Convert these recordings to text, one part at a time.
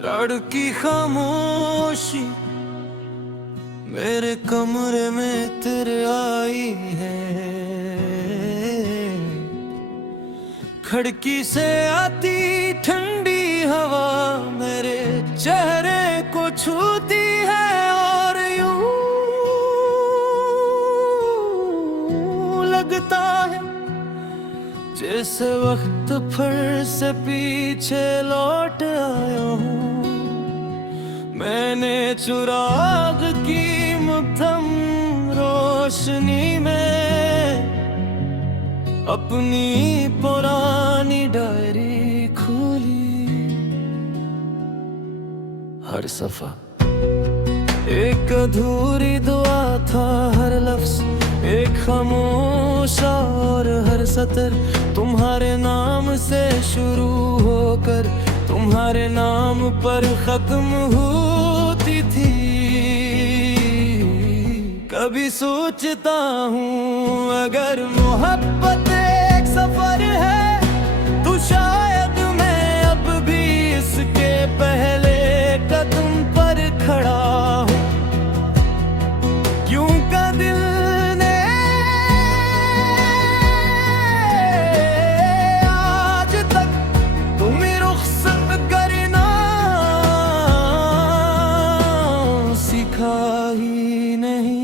लड़की खामोशी मेरे कमरे में तेरे आई है। खिड़की से आती ठंडी हवा मेरे चेहरे को छूती है और यूं लगता है जैसे वक्त फिर से पीछे लौट आया हूँ। मैंने चिराग की मध्यम रोशनी में अपनी पुरानी डायरी खोली। हर सफा एक अधूरी दुआ था, हर लफ्ज एक खामोश और हर सतर तुम्हारे नाम से शुरू होकर तुम्हारे नाम पर खत्म होती थी। कभी सोचता हूँ अगर मोहब्बत एक सफर है तो शायद मैं अब भी इसके पहले कदम पर खड़ा हूँ। क्यों का दिल ने आज तक तुम्हें रुखसत करना सिखा ही नहीं।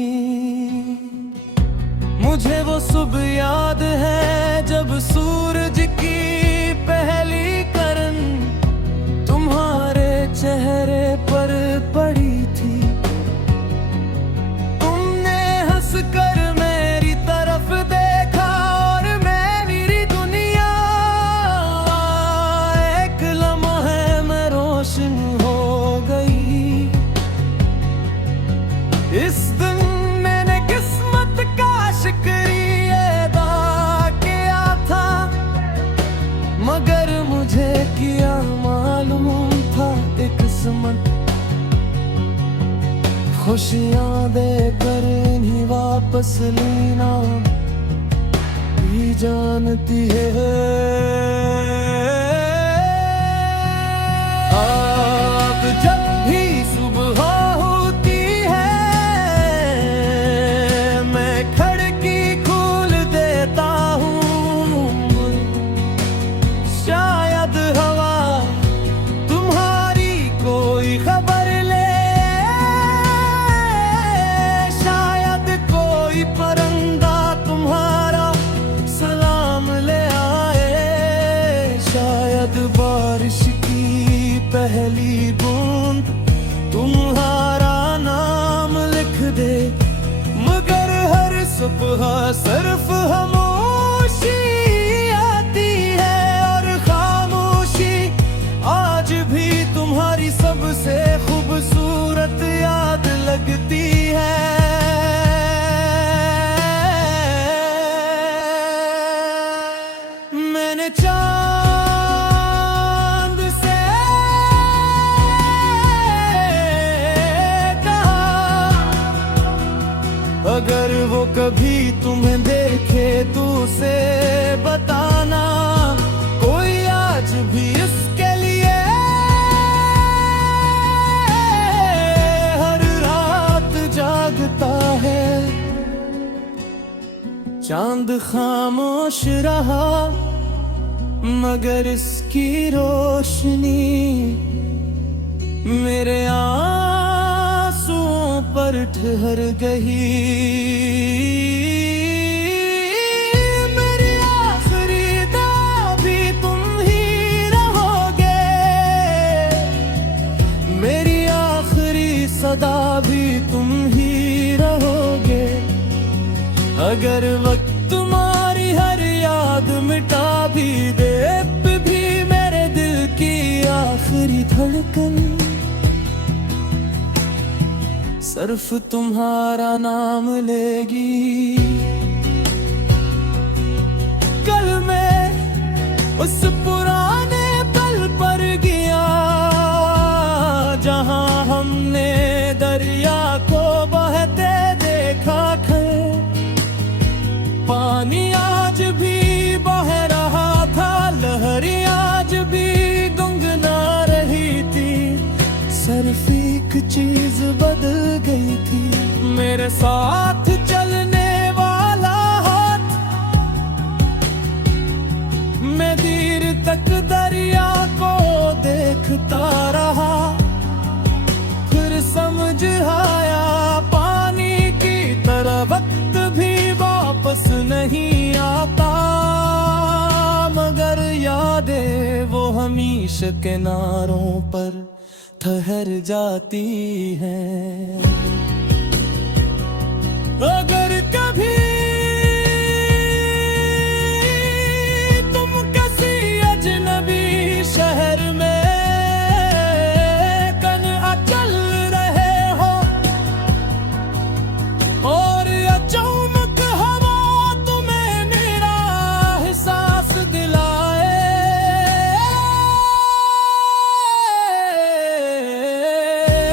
मुझे वो सुबह याद है जब सूरज की पहली किरण तुम्हारे चेहरे पर पड़ी थी। तुमने हंसकर मेरी तरफ देखा और मेरी दुनिया एक लम्हे में रोशन हो गई। इस दिन मैंने किस्मत का शुक्रिया अदा किया था, मगर मुझे क्या मालूम था एक किस्मत खुशियाँ देकर इन्हीं वापस लेना भी जानती है। अब जब भी सुबह होती है मैं खिड़की खोल देता हूँ। शायद हवा तुम्हारी कोई खबर ले, शायद कोई परिंदा तुम्हारा सलाम ले आए, शायद बारिश की पहली बूंद तुम्हारा नाम लिख दे। मगर हर सुबह सिर्फ खामोशी आती है और खामोशी आज भी तुम्हारी सबसे खूबसूरत याद लगती है। मैंने चांद से कहा अगर वो कभी तुम्हें देखे तो उसे बताना कोई आज भी इसके लिए हर रात जागता है। चांद खामोश रहा मगर इसकी रोशनी मेरे आंसुओं पर ठहर गई। मेरी आखिरी दुआ भी तुम ही रहोगे, मेरी आखिरी सदा भी तुम ही रहोगे। अगर वक्त तुम्हारी हर याद मिटा भी दे भी मेरे दिल की आखिरी धड़कन सिर्फ तुम्हारा नाम लेगी। कल मैं उस पुराने पल पर गया जहां हमने दरिया को बहते देखा। पानी आज भी बह रहा था, लहरें आज भी गुनगुना रही थी। मेरे साथ चलने वाला हाथ। मैं देर तक दरिया को देखता रहा, फिर समझ आया पानी की तरह वक्त भी वापस नहीं आता। मगर यादें वो हमेशा किनारों पर ठहर जाती हैं। अगर कभी तुम किसी अजनबी शहर में कन अचल रहे हो और अचानक हवा तुम्हें मेरा एहसास दिलाए,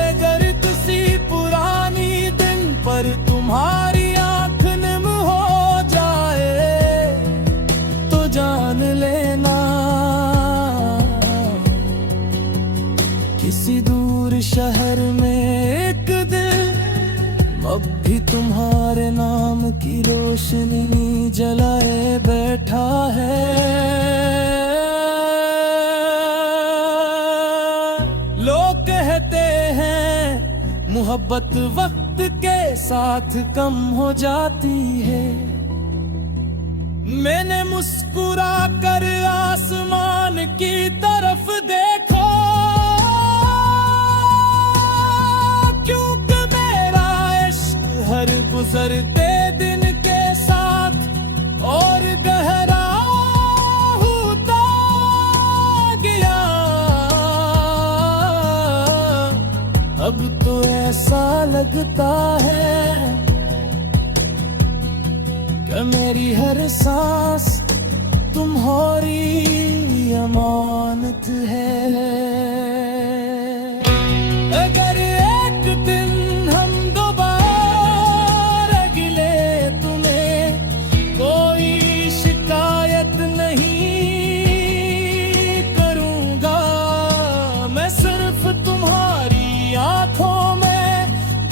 अगर किसी पुरानी दिन पर तुम्हारी आंख नम हो जाए तो जान लेना किसी दूर शहर में एक दिल अब भी तुम्हारे नाम की रोशनी जलाए बैठा है। लोग कहते हैं मोहब्बत वक्त के साथ कम हो जाती है। मैंने मुस्कुरा कर आसमान की तरफ देखा, क्योंकि मेरा इश्क हर गुजरते दिन के साथ और गहरा होता गया। अब तो ऐसा लगता है कि मेरी हर सांस तुम्हारी अमानत है। अगर एक दिन हम दोबारा गिले तुम्हें कोई शिकायत नहीं करूंगा। मैं सिर्फ तुम्हारी आंखों में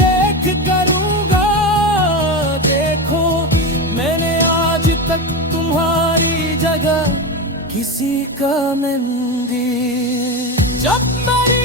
देख करूंगा। देखो मैंने आज तक तुम्हारी जगह किसी का नहीं दी। जब मेरी